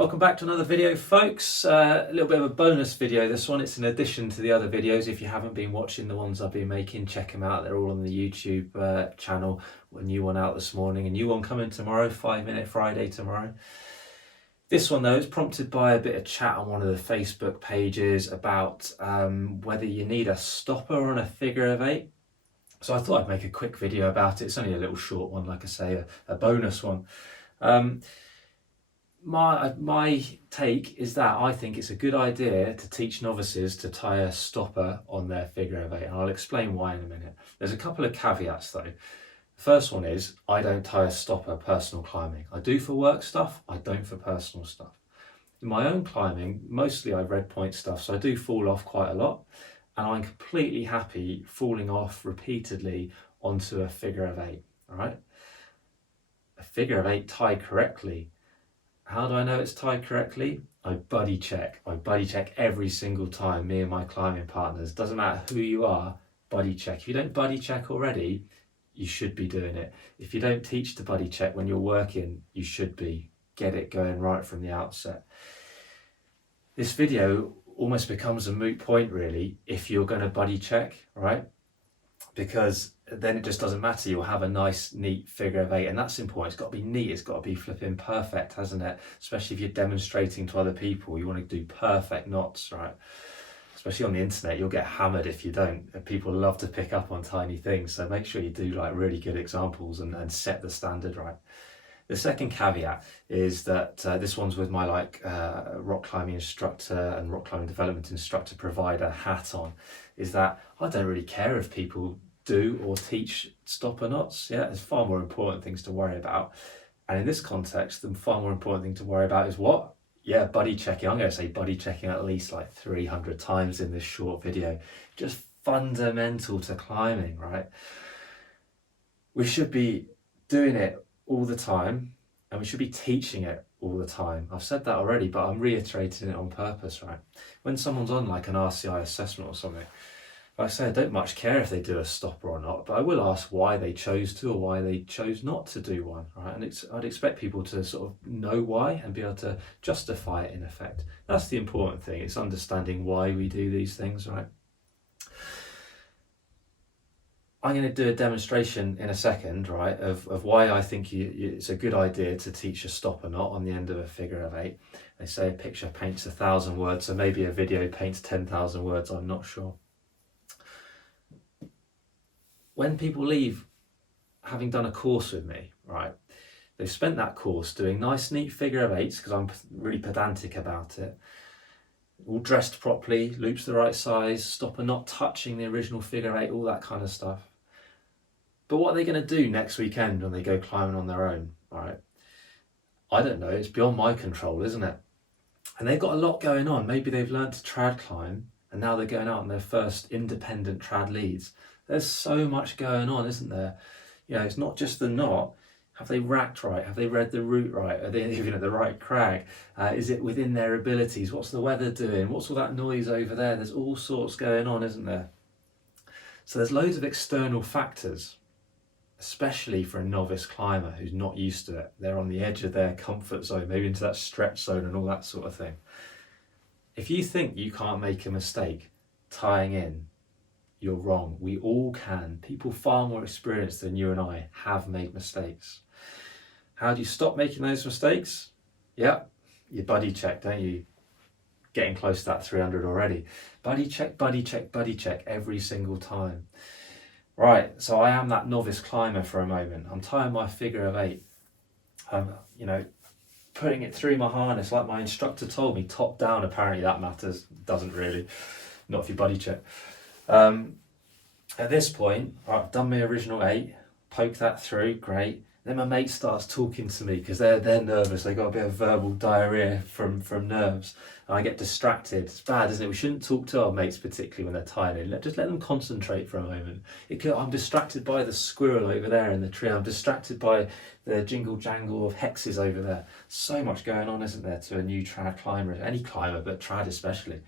Welcome back to another video, folks. A little bit of a bonus video, this one. It's in addition to the other videos. If you haven't been watching the ones I've been making, check them out. They're all on the YouTube channel. A new one out this morning, a new one coming tomorrow, 5 Minute Friday tomorrow. This one though is prompted by a bit of chat on one of the Facebook pages about whether you need a stopper on a figure of 8. So I thought I'd make a quick video about it. It's only a little short one, like I say, a bonus one. My take is that I think it's a good idea to teach novices to tie a stopper on their figure of 8, and I'll explain why in a minute. There's a couple of caveats though. The first one is I don't tie a stopper personal climbing. I do for work stuff, I don't for personal stuff. In my own climbing, mostly I red point stuff, so I do fall off quite a lot, and I'm completely happy falling off repeatedly onto a figure of 8, all right? A figure of 8 tied correctly. How do I know it's tied correctly? I buddy check. I buddy check every single time, me and my climbing partners. Doesn't matter who you are, buddy check. If you don't buddy check already, you should be doing it. If you don't teach to buddy check when you're working, you should be. Get it going right from the outset. This video almost becomes a moot point really if you're going to buddy check, right? Because then it just doesn't matter. You'll have a nice neat figure of 8, and that's important. It's got to be neat, it's got to be flipping perfect, hasn't it? Especially if you're demonstrating to other people, you want to do perfect knots, right? Especially on the internet, you'll get hammered if you don't. People love to pick up on tiny things, so make sure you do like really good examples and set the standard right. The second caveat is that this one's with my rock climbing instructor and rock climbing development instructor provider hat on, is that I don't really care if people do or teach stopper knots. Yeah, there's far more important things to worry about. And in this context, the far more important thing to worry about is what? Yeah, buddy checking. I'm going to say buddy checking at least like 300 times in this short video. Just fundamental to climbing, right? We should be doing it all the time, and we should be teaching it all the time. I've said that already, but I'm reiterating it on purpose, right? When someone's on like an RCI assessment or something, like I say, I don't much care if they do a stopper or not, but I will ask why they chose to or why they chose not to do one, right? And I'd expect people to sort of know why and be able to justify it in effect. That's the important thing. It's understanding why we do these things, right? I'm going to do a demonstration in a second, right, of why I think it's a good idea to teach a stopper knot on the end of a figure of 8. They say a picture paints 1,000 words, so maybe a video paints 10,000 words, I'm not sure. When people leave having done a course with me, right, they've spent that course doing nice neat figure of 8s, because I'm really pedantic about it, all dressed properly, loops the right size, stopper not touching the original figure 8, all that kind of stuff. But what are they going to do next weekend when they go climbing on their own, right? I don't know, it's beyond my control, isn't it? And they've got a lot going on. Maybe they've learned to trad climb and now they're going out on their first independent trad leads. There's so much going on, isn't there? You know, it's not just the knot. Have they racked right? Have they read the route right? Are they even at the right crag? Is it within their abilities? What's the weather doing? What's all that noise over there? There's all sorts going on, isn't there? So there's loads of external factors, especially for a novice climber who's not used to it. They're on the edge of their comfort zone, maybe into that stretch zone and all that sort of thing. If you think you can't make a mistake tying in, you're wrong. We all can. People far more experienced than you and I have made mistakes. How do you stop making those mistakes? Yeah, you buddy check, don't you? Getting close to that 300 already. Buddy check, buddy check, buddy check every single time. Right, so I am that novice climber for a moment. I'm tying my figure of 8. I'm, putting it through my harness like my instructor told me, top down. Apparently that matters. Doesn't really. Not if you buddy check. At this point, right, I've done my original 8, poke that through, great. Then my mate starts talking to me because they're nervous. They got a bit of verbal diarrhea from nerves, and I get distracted. It's bad, isn't it? We shouldn't talk to our mates, particularly when they're tired. Just let them concentrate for a moment. I'm distracted by the squirrel over there in the tree. I'm distracted by the jingle jangle of hexes over there. So much going on, isn't there, to a new trad climber? Any climber, but trad especially.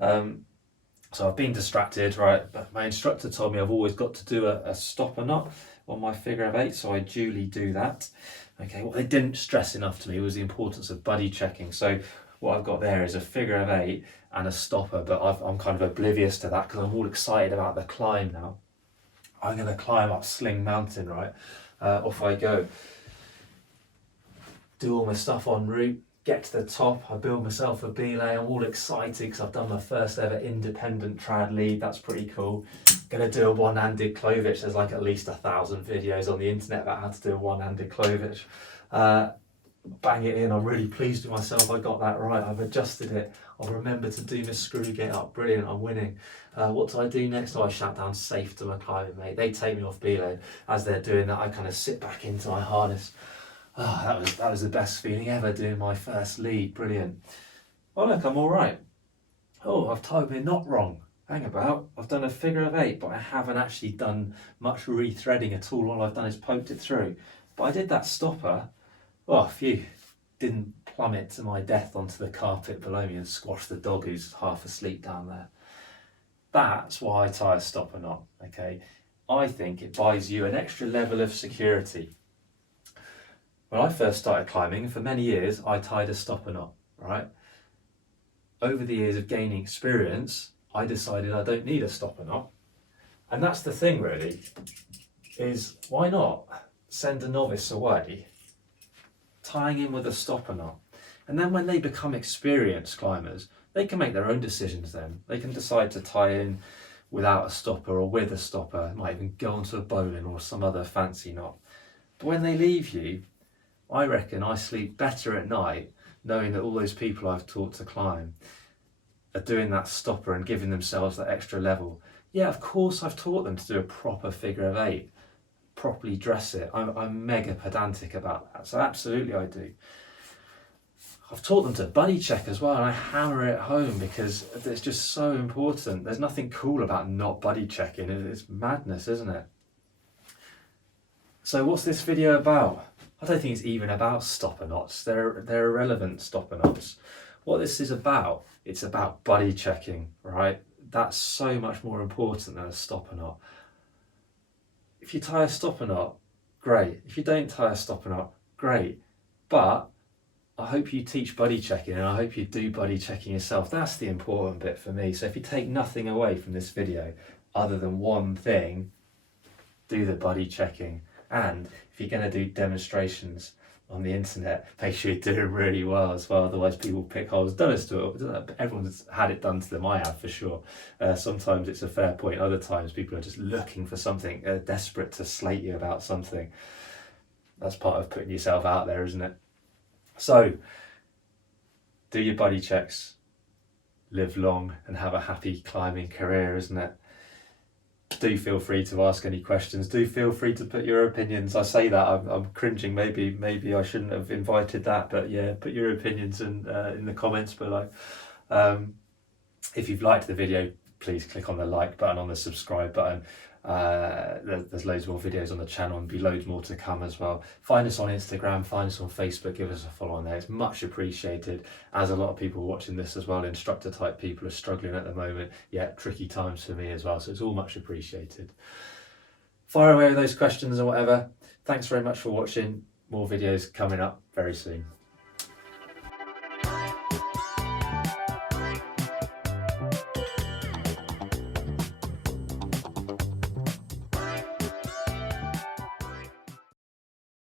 So I've been distracted, right? But my instructor told me I've always got to do a stopper knot. on my figure of 8, so I duly do that. Okay, what they didn't stress enough to me was the importance of buddy checking. So what I've got there is a figure of 8 and a stopper, but I'm kind of oblivious to that because I'm all excited about the climb now. I'm going to climb up Sling Mountain, right? Off I go. Do all my stuff en route, get to the top, I build myself a belay, I'm all excited because I've done my first ever independent trad lead, that's pretty cool. Gonna do a one-handed clovich, there's like at least 1,000 videos on the internet about how to do a one-handed clovich. Bang it in, I'm really pleased with myself, I got that right, I've adjusted it, I'll remember to do my screw gate up, brilliant, I'm winning. What do I do next? Oh, I shout down safe to my climbing mate, they take me off belay. As they're doing that, I kind of sit back into my harness. Oh, that was the best feeling ever, doing my first lead, brilliant. Oh look, I'm all right. Oh, I've tied my knot wrong. Hang about, I've done a figure of 8, but I haven't actually done much rethreading at all. All I've done is poked it through. But I did that stopper. Oh, phew, didn't plummet to my death onto the carpet below me and squash the dog who's half asleep down there. That's why I tie a stopper knot, okay? I think it buys you an extra level of security. When I first started climbing, for many years, I tied a stopper knot, right? Over the years of gaining experience, I decided I don't need a stopper knot. And that's the thing really, is why not send a novice away tying in with a stopper knot? And then when they become experienced climbers, they can make their own decisions then. They can decide to tie in without a stopper or with a stopper, might even go onto a bowline or some other fancy knot. But when they leave you, I reckon I sleep better at night knowing that all those people I've taught to climb are doing that stopper and giving themselves that extra level. Yeah, of course I've taught them to do a proper figure of 8, properly dress it. I'm mega pedantic about that, so absolutely I do. I've taught them to buddy check as well, and I hammer it home because it's just so important. There's nothing cool about not buddy checking. It's madness, isn't it? So what's this video about? I don't think it's even about stopper knots. They're irrelevant, stopper knots. What this is about, it's about buddy checking, right? That's so much more important than a stopper knot. If you tie a stopper knot, great. If you don't tie a stopper knot, great. But I hope you teach buddy checking, and I hope you do buddy checking yourself. That's the important bit for me. So if you take nothing away from this video other than one thing, do the buddy checking. And if you're going to do demonstrations on the internet, make sure you're doing really well as well, otherwise people pick holes. Don't us do it. Everyone's had it done to them, I have for sure. Sometimes it's a fair point, other times people are just looking for something, desperate to slate you about something. That's part of putting yourself out there, isn't it? So, do your buddy checks, live long and have a happy climbing career, isn't it? Do feel free to ask any questions. Do feel free to put your opinions. I say that I'm cringing. Maybe I shouldn't have invited that, but yeah, put your opinions in the comments below. If you've liked the video, please click on the like button, on the subscribe button. There's loads more videos on the channel and be loads more to come as well. Find us on Instagram, find us on Facebook, give us a follow on there. It's much appreciated, as a lot of people watching this as well, instructor type people, are struggling at the moment. Yeah, tricky times for me as well, so it's all much appreciated. Fire away with those questions or whatever. Thanks very much for watching. More videos coming up very soon.